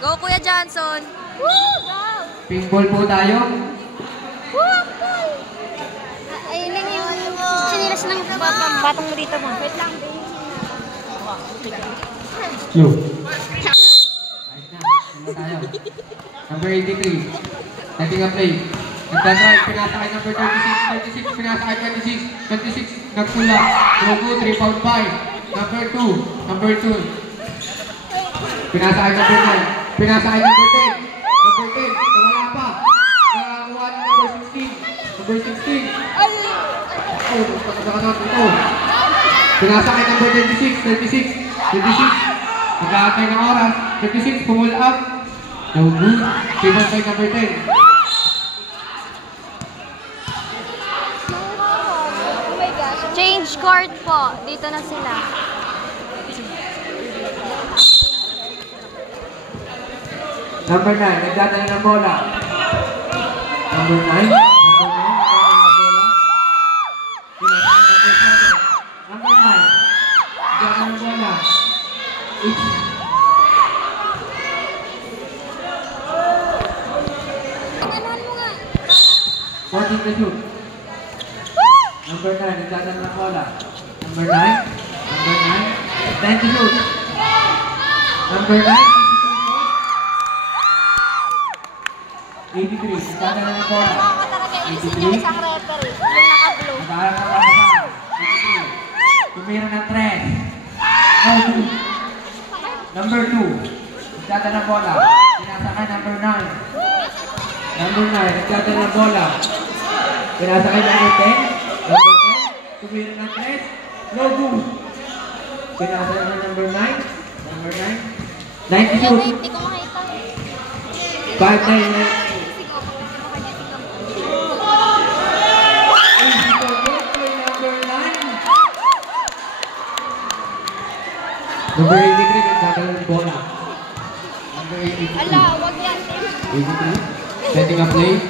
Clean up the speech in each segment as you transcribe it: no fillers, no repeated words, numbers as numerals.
Go, Kuya Johnson. Pink ball po tayo. Ayun lang yung sinilas ng batang mo dito mo. Wait lang. Slow. Ayos na. Ano tayo? Number 83. Setting up play. Nagdadrive. Pinasakay number 36. 36. Pinasakay 26. 26. Nagpula. No good. Rebound by. Number 2. Number 2. Pinasakay number 9. Pinasakay number 10. Number 10. Nawala pa. Nakakuha ni number 16. Number 16. Oh, pagkakataon ito. Pinasakay number 36. 36. 36. Nag-aantay ng oras. 36. Pull up. No good. Rebound by number 10. Change court po. Dito na sila. Number 9, nagdadala ng bola. Number 9. Number 9. Nagdadala ng bola. 14 to shoot. Number 9, nagdadala ng bola. Number 9. Number 9. 10 to shoot. Number 9. 83, nagdadala ng bola. 83. Isang referee. Yung naka-blue. Nagdadala ng bola. 83. Tumira ng 3. Number 2, nagdadala ng bola. Pinasakay number 9. Number 9, nagdadala ng bola. Pinasakay number 10. Number 10, tumira ng 3. No good. Pinasakay ng number 9. Number 9. 92. Hindi ko makita. 5-9. Number 83, nagdadala ng bola. Number 83. Ala, wag yan. 83, setting up play.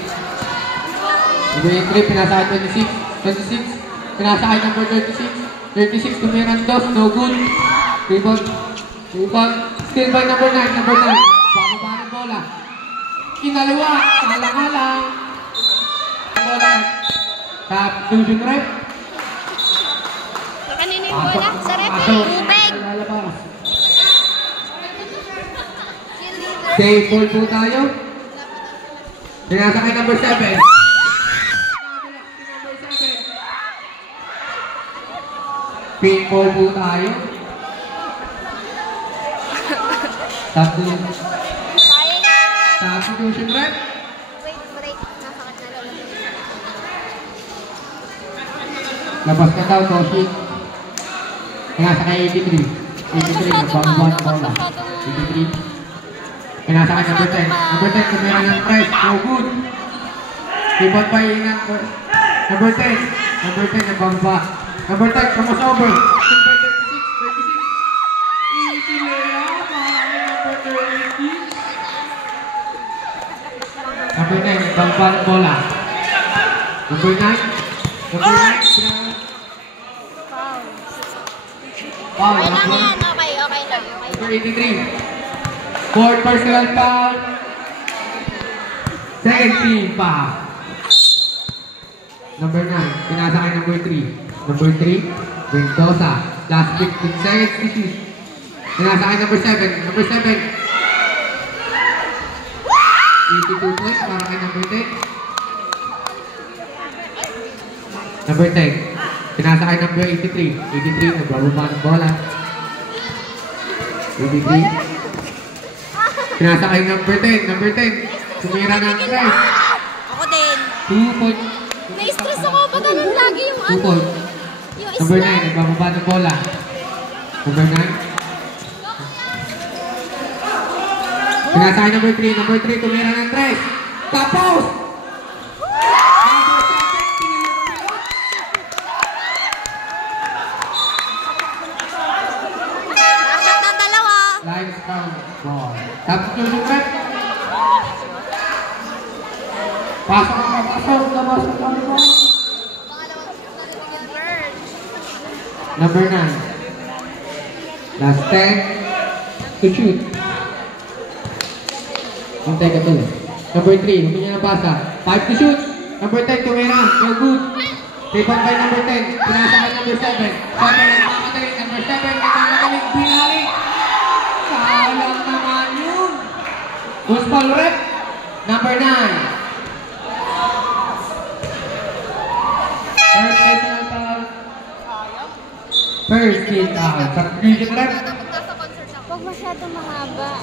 Number 83, pinasakay 26. 26, pinasakay number 36. 36, tumirang dos, no good. Rebound. Rebound. Still by number 9. Number 9. Bababa ng bola. Kinaliwa. Alang-alang. Bola. Tap. Fusion rep. Kanina yung bola? Sa referee. Ubeg. Save ball po tayo. Pinasakay number 7. Pin ball po tayo. Substitution rep. Wait, break. Nasakit na lang. Labas ka daw, Toshi. Pinasakay 83. 83, nagbababa ng bola. 83. Pinasakay number 10. Number 10, tumira ng press. No good. Rebound by number 10. Number 10, nagbababa. Number 10, crossover. Number 36. 36. Easy layup. Number 36. Number 9, nagbababa ng bola. Number 9. Number 9. Foul. Okay lang yan. Okay, okay lang. Number 83. Fourth personal foul. Second team pa. Number 9. Pinasakay number 3. Number 3. Mendoza. Last 15 seconds to shoot. Pinasakay number 7. Number 7. 82 points para kay number 10. Number 10. Pinasakay number 83. 83. Nagbababa ng bola. 83. Pinasakay number 10. Number 10. Sumira ng stress. Ako din. 2 points. Na-stress ako. Pag ganun lagi yung 2 points. Yung Number 9. isla. Nagbababa ng bola. Number 9. Pinasakay number 3. Number 3. Tumira ng stress. Tapos! Nakashot ng dalawa. Line count ball. Substitution rep. Pasok ang pasok. Labas ang ball. Number 9. Last 10. to shoot. Hintay ka to. Number 3, hindi niya nabasa. 5 to shoot. Number 10, tumira. No good. Rebound by number 10. Pinasa kay number 7. 7 nagmamagaling. Number 7 nagmamagaling. Binalik. Sayang naman yun. Who's ball rep? Number 9. First personal foul. First kick out. Sa music rep. Huwag masyadong mahaba.